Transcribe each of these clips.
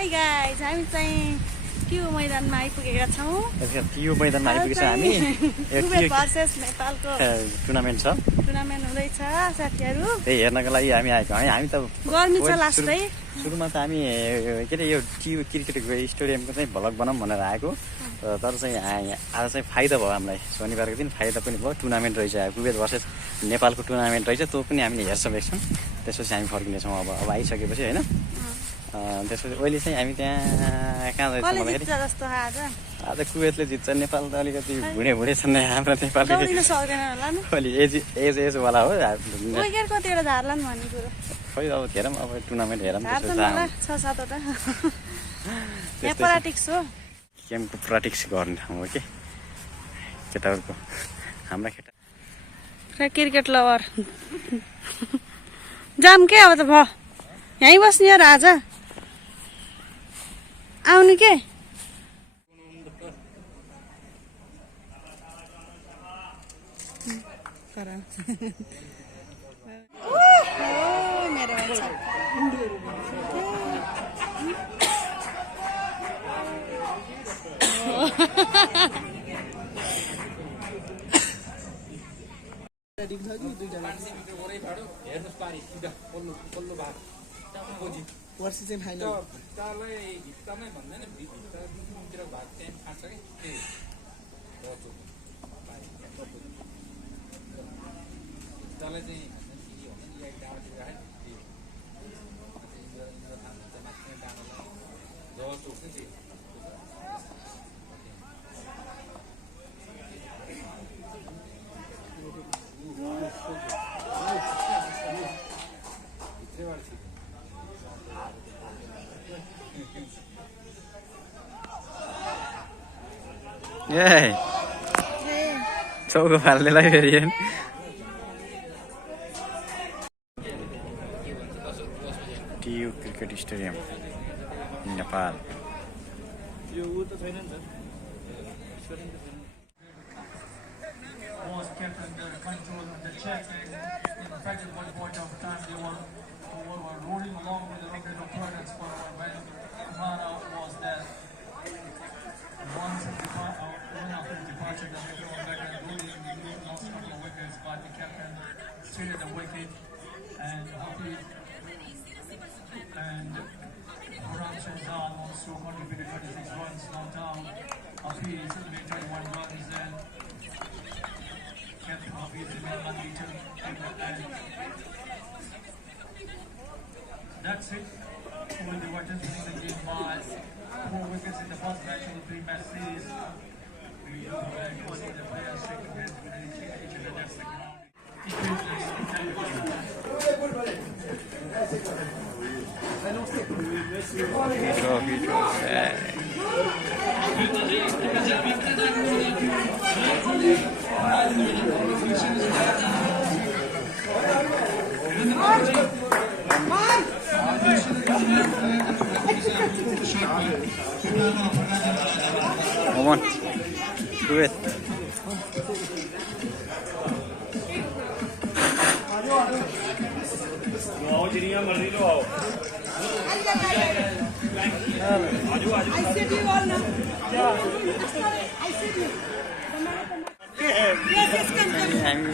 High guys हामी चाहिँ त्यो मैदानमा आइपुगेका छौँ। त्यो मैदानमा आइपुगेका छौँ हामी। कुवेत भर्सेस नेपालको टुर्नामेन्ट छ। टुर्नामेन्ट हुँदैछ साथीहरू। त्यही हेर्नको लागि हामी आएको है। हामी त गर्मी छ लास्टै। सुरुमा त हामी के अरे यो टियु क्रिकेटको स्टेडियमको चाहिँ भ्लग बनाऊँ भनेर आएको। तर चाहिँ आज चाहिँ फाइदा भयो हामीलाई। शनिबारको दिन फाइदा पनि भयो। टुर्नामेन्ट रहेछ कुवेत भर्सेस नेपालको टुर्नामेन्ट रहेछ। त्यो पनि हामीले हेर्छौँ एकछिन। त्यसपछि हामी फर्किनेछौँ अब आइसकेपछि होइन। त्यसपछि अहिले चाहिँ हामी त्यहाँ कहाँ जान्छौँ भन्दाखेरि आज कुवेतले जित्छ। नेपाल त अलिकति भुँडे छन् हाम्रो नेपालले। एजवाला हो। खै अब हेरौँ अब टुर्नामेन्ट हेरौँ। गेमको प्र्याक्टिस गर्ने ठाउँ हो कि केटाहरूको हाम्रा केटा क्रिकेट लभर जाम के अब त भयो यहीँ बस्ने हो र आज आउनु के वर्षी चाहिँ फाइनल चौको फाल्नेलाई फेरि TU cricket stadium Nepal also contributed 26 runs downtown. Hafiz made 21 runs and kept Hafiz in the unbeaten. And that's it. Kuwait Warriors winning the game by 4 wickets in the first match of the 3-match series. We will see the players shaking hands with each other next second round. Come on, do it.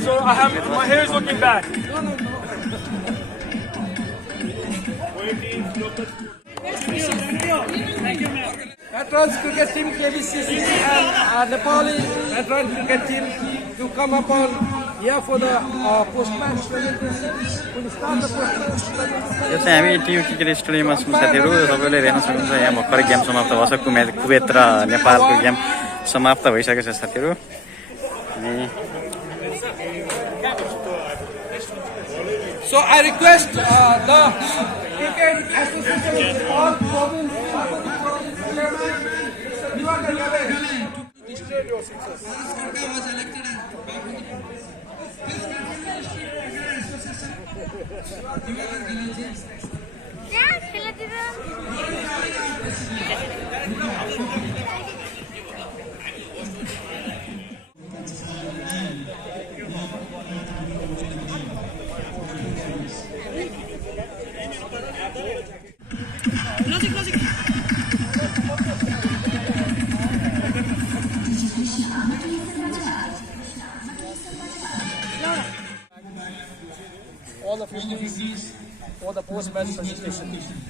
So I have my hair is looking back. Veterans cricket team KBCC and Nepali veteran cricket team to come upon here for the post-match presentation. We'll start the post-match presentation. यो चाहिँ हामी TU cricket स्टेडियममा छौँ साथीहरू। सबैले हेर्न सक्नुहुन्छ यहाँ भर्खरै गेम समाप्त भएको छ। कुवेत र नेपालको गेम समाप्त भइसकेको छ साथीहरू। So I request the cricket association of all province you are the to illustrate your success. Logic. for the post-match presentation.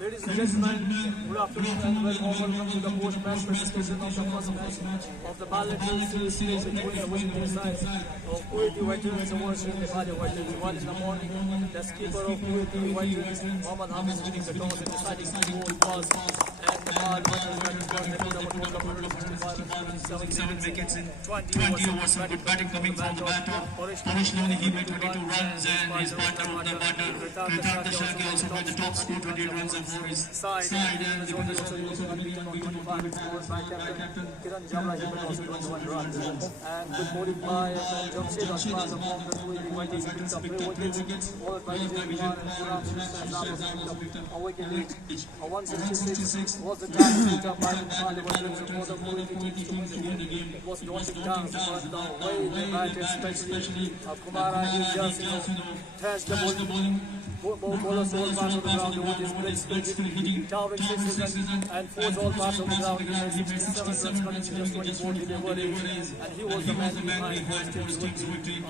Ladies and gentlemen, good afternoon and welcome to the post-match presentation of the first match of the bilateral series between the winning team sides of Kuwaiti Veterans versus Nepali Veterans. 1 in the morning, the skipper of Kuwaiti Veterans, Mohammad Hafiz, winning the toss and deciding to goal pass. And Nepal Veterans got the number 7 wickets in 20 overs. Good batting coming from the bat of Parish Loni. He made 22 runs and his partner on the batter, Ritak Dasaki, also made the top score, 28 runs and for his side. And the also unbeaten on 25 scores by captain Kiran Jamra. He made also 21 runs. And good bowling by Jamshed Asman from the Kuwaiti Veterans. Picked up 3 wickets. Bowled by Vijay Kumar and Puram picked up a wicket each. 166 was the target picked up by the Nepali Veterans for the Kuwaiti team to win the game. It was daunting task, but the way they batted, especially Kumara, he just thrashed the bowling. Bowlers all parts of the ground with his great speed, towering sixes and fours all parts of the ground. He made 67 runs, cutting to just 24 deliveries, and he was the man behind his team's victory.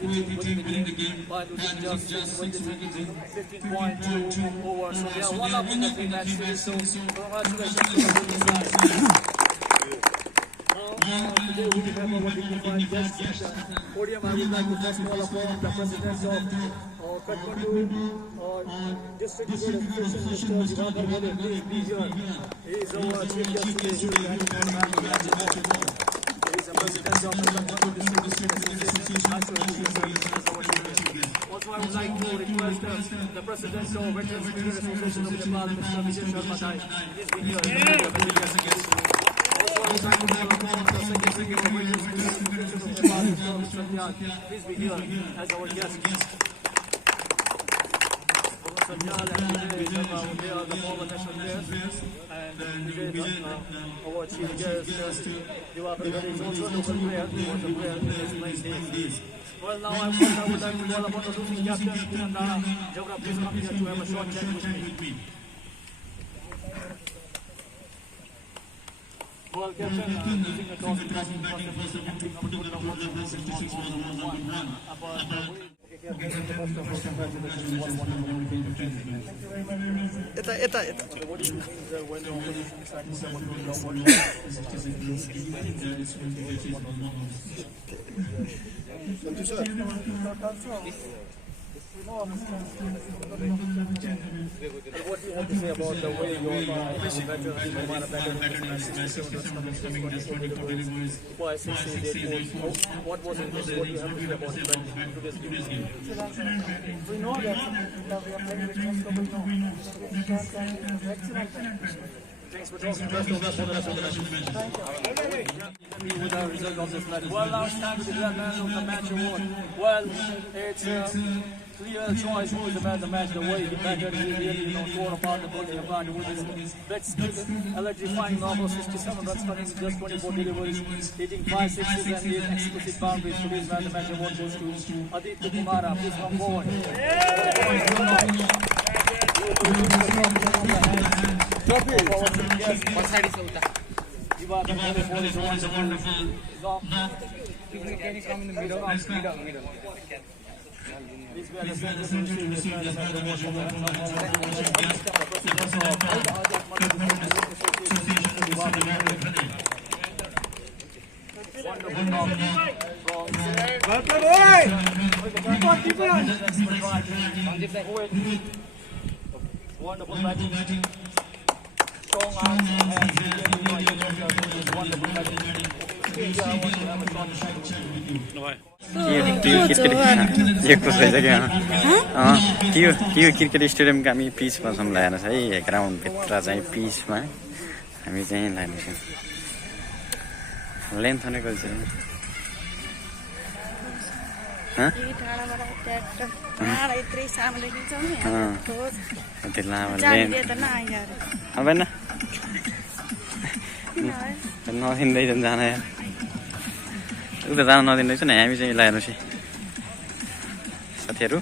Winning the game by losing just 15.2 overs. So they are one up in the three-match series. So congratulations to the winning side. Today we have our dignified guests at the podium. I would like to first call upon the president of Kathmandu District Board of Education, Mr. Jivankar Bole. Please be here. He is our chief guest today. He is the president of the Kathmandu District Association. Also, I would like to request the president of Veterans Association of Nepal, Mr. Vijay Sharma Dai. Please be here. Please be here as our guest. Sanyal and Vijay Sharma, they are the former national players. And our chief guest, Diwakar Gade, is also a local player. He was a player in his playing days. Well, now I would like to call upon the losing captain, Kiran Rana. Jabra, please come here to have a short chat with me. Well, Captain, losing the toss and passing first and empty number 2 number 66 was on 1. But what do you think when the opposition decided to what do you have to say about the way your what was it? What do you have to say about today's game? We know that we are playing with responsibility. Thanks for talking to us for the rest of the match. With the result of this match. Well, now it's time to declare man of the match award. Well, it's clear choice who is the man of the match. The way he batted, he really tore apart the bowling apart with his big skill, electrifying number 67 runs, cutting just 24 deliveries, hitting 5 sixes and 8 exquisite boundaries. Today's man of the match award goes to Aditya Kumara. Please come forward. Wonderful batting. Strong arms and wonderful batting. त्यो cricket स्टेडियमको हामी पिचमा छौँ ल्याएर चाहिँ ग्राउन्डभित्र चाहिँ पिचमा हामी चाहिँ लानेछौँ length नै कति अब नदिँदैछ जान उता जान नदिँदैछ नि हामी चाहिँ ल्याएर चाहिँ साथीहरू